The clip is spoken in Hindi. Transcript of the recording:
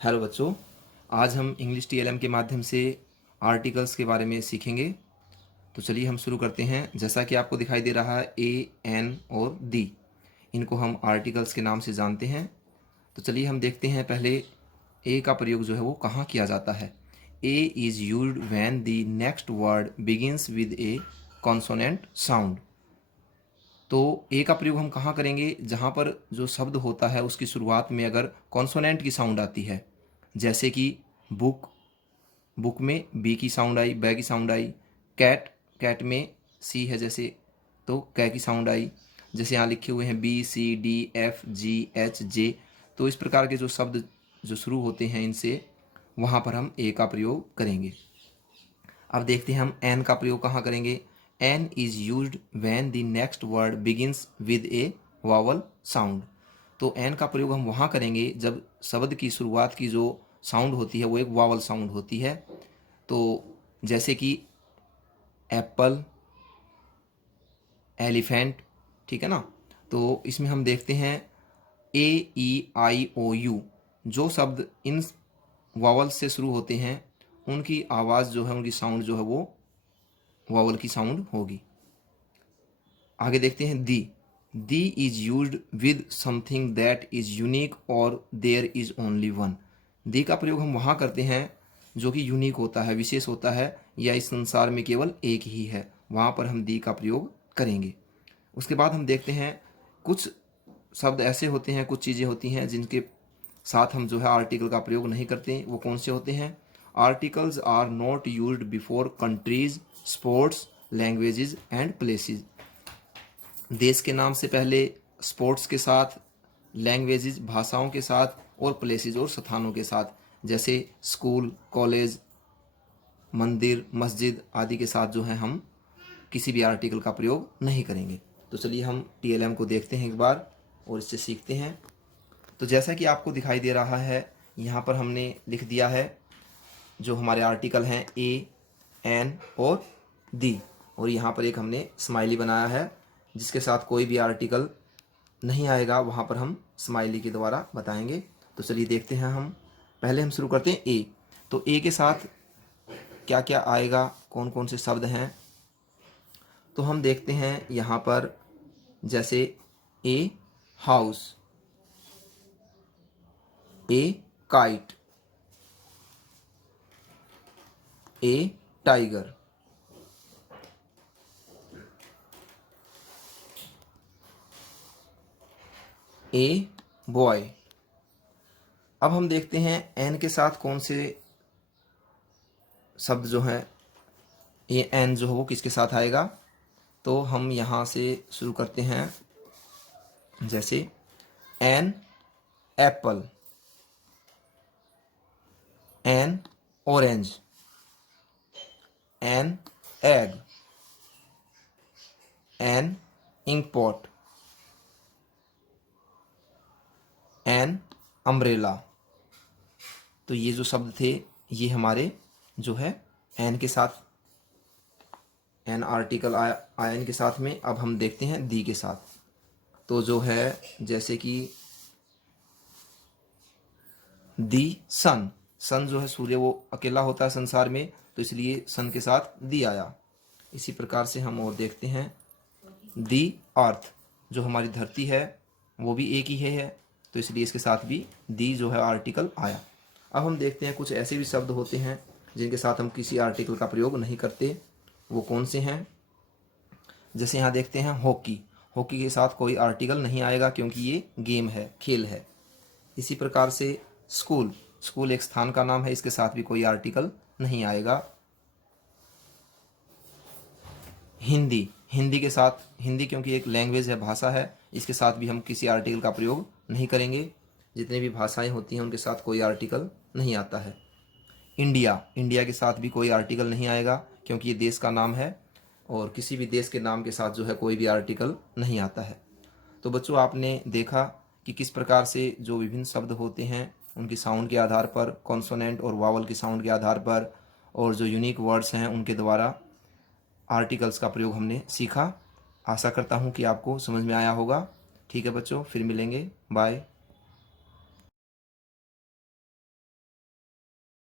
हेलो बच्चों, आज हम इंग्लिश टीएलएम के माध्यम से आर्टिकल्स के बारे में सीखेंगे। तो चलिए हम शुरू करते हैं। जैसा कि आपको दिखाई दे रहा है ए, एन और दी, इनको हम आर्टिकल्स के नाम से जानते हैं। तो चलिए हम देखते हैं पहले ए का प्रयोग जो है वो कहाँ किया जाता है। A is used when the next word begins with A consonant sound. तो ए का प्रयोग हम कहाँ करेंगे? जहाँ पर जो शब्द होता है उसकी शुरुआत में अगर कॉन्सोनेंट की साउंड आती है, जैसे कि बुक, बुक में बी की साउंड आई, बै की साउंड आई। कैट, कैट में सी है जैसे, तो कै की साउंड आई। जैसे यहाँ लिखे हुए हैं बी, सी, डी, एफ, जी, एच, जे। तो इस प्रकार के जो शब्द जो शुरू होते हैं इनसे, वहाँ पर हम ए का प्रयोग करेंगे। अब देखते हैं हम एन का प्रयोग कहाँ करेंगे। An is used when the next word begins with a vowel sound. तो एन का प्रयोग हम वहाँ करेंगे जब शब्द की शुरुआत की जो साउंड होती है वो एक वावल साउंड होती है। तो जैसे कि एप्पल, एलिफेंट, ठीक है ना। तो इसमें हम देखते हैं ए, ई, आई, ओ, यू, जो शब्द इन वावल से शुरू होते हैं उनकी आवाज़ जो है, उनकी साउंड जो है वो वावल की साउंड होगी। आगे देखते हैं the. The is used with something that is unique और there is only one. The का प्रयोग हम वहाँ करते हैं जो कि यूनिक होता है, विशेष होता है, या इस संसार में केवल एक ही है, वहाँ पर हम दी का प्रयोग करेंगे। उसके बाद हम देखते हैं कुछ शब्द ऐसे होते हैं, कुछ चीज़ें होती हैं जिनके साथ हम जो है आर्टिकल का प्रयोग नहीं करते। वो कौन से होते हैं? Articles are not used before countries, sports, languages and places. देश के नाम से पहले, स्पोर्ट्स के साथ, लैंग्वेजेस भाषाओं के साथ, और प्लेसेस और स्थानों के साथ, जैसे स्कूल, कॉलेज, मंदिर, मस्जिद आदि के साथ जो है हम किसी भी आर्टिकल का प्रयोग नहीं करेंगे। तो चलिए हम टीएलएम को देखते हैं एक बार और इससे सीखते हैं। तो जैसा कि आपको दिखाई दे रहा है, यहाँ पर हमने लिख दिया है जो हमारे आर्टिकल हैं ए, एन और दी, और यहाँ पर एक हमने स्माइली बनाया है जिसके साथ कोई भी आर्टिकल नहीं आएगा, वहाँ पर हम स्माइली के द्वारा बताएंगे। तो चलिए देखते हैं हम। पहले हम शुरू करते हैं ए। तो ए के साथ क्या क्या आएगा, कौन कौन से शब्द हैं, तो हम देखते हैं यहाँ पर। जैसे a house, A kite, A tiger, a boy. अब हम देखते हैं एन के साथ कौन से शब्द जो हैं, ये एन जो है वो किसके साथ आएगा। तो हम यहाँ से शुरू करते हैं। जैसे an apple, an orange, an egg, an ink pot, an umbrella. तो ये जो शब्द थे ये हमारे जो है एन के साथ, एन आर्टिकल आया एन के साथ में। अब हम देखते हैं दी के साथ। तो जो है जैसे कि दी सन, सन जो है सूर्य, वो अकेला होता है संसार में, तो इसलिए सन के साथ दी आया। इसी प्रकार से हम और देखते हैं दी अर्थ, जो हमारी धरती है वो भी एक ही है, तो इसलिए इसके साथ भी दी जो है आर्टिकल आया। अब हम देखते हैं कुछ ऐसे भी शब्द होते हैं जिनके साथ हम किसी आर्टिकल का प्रयोग नहीं करते। वो कौन से हैं? जैसे यहाँ देखते हैं हॉकी, हॉकी के साथ कोई आर्टिकल नहीं आएगा क्योंकि ये गेम है, खेल है। इसी प्रकार से स्कूल, स्कूल एक स्थान का नाम है, इसके साथ भी कोई आर्टिकल नहीं आएगा। हिंदी, हिंदी के साथ, हिंदी क्योंकि एक लैंग्वेज है, भाषा है, इसके साथ भी हम किसी आर्टिकल का प्रयोग नहीं करेंगे। जितनी भी भाषाएं होती हैं उनके साथ कोई आर्टिकल नहीं आता है। इंडिया, इंडिया के साथ भी कोई आर्टिकल नहीं आएगा क्योंकि ये देश का नाम है, और किसी भी देश के नाम के साथ जो है कोई भी आर्टिकल नहीं आता है। तो बच्चों, आपने देखा कि किस प्रकार से जो विभिन्न शब्द होते हैं उनकी साउंड के आधार पर, कॉन्सोनेंट और वावल की साउंड के आधार पर, और जो यूनिक वर्ड्स हैं उनके द्वारा आर्टिकल्स का प्रयोग हमने सीखा। आशा करता हूँ कि आपको समझ में आया होगा। ठीक है बच्चों, फिर मिलेंगे, बाय।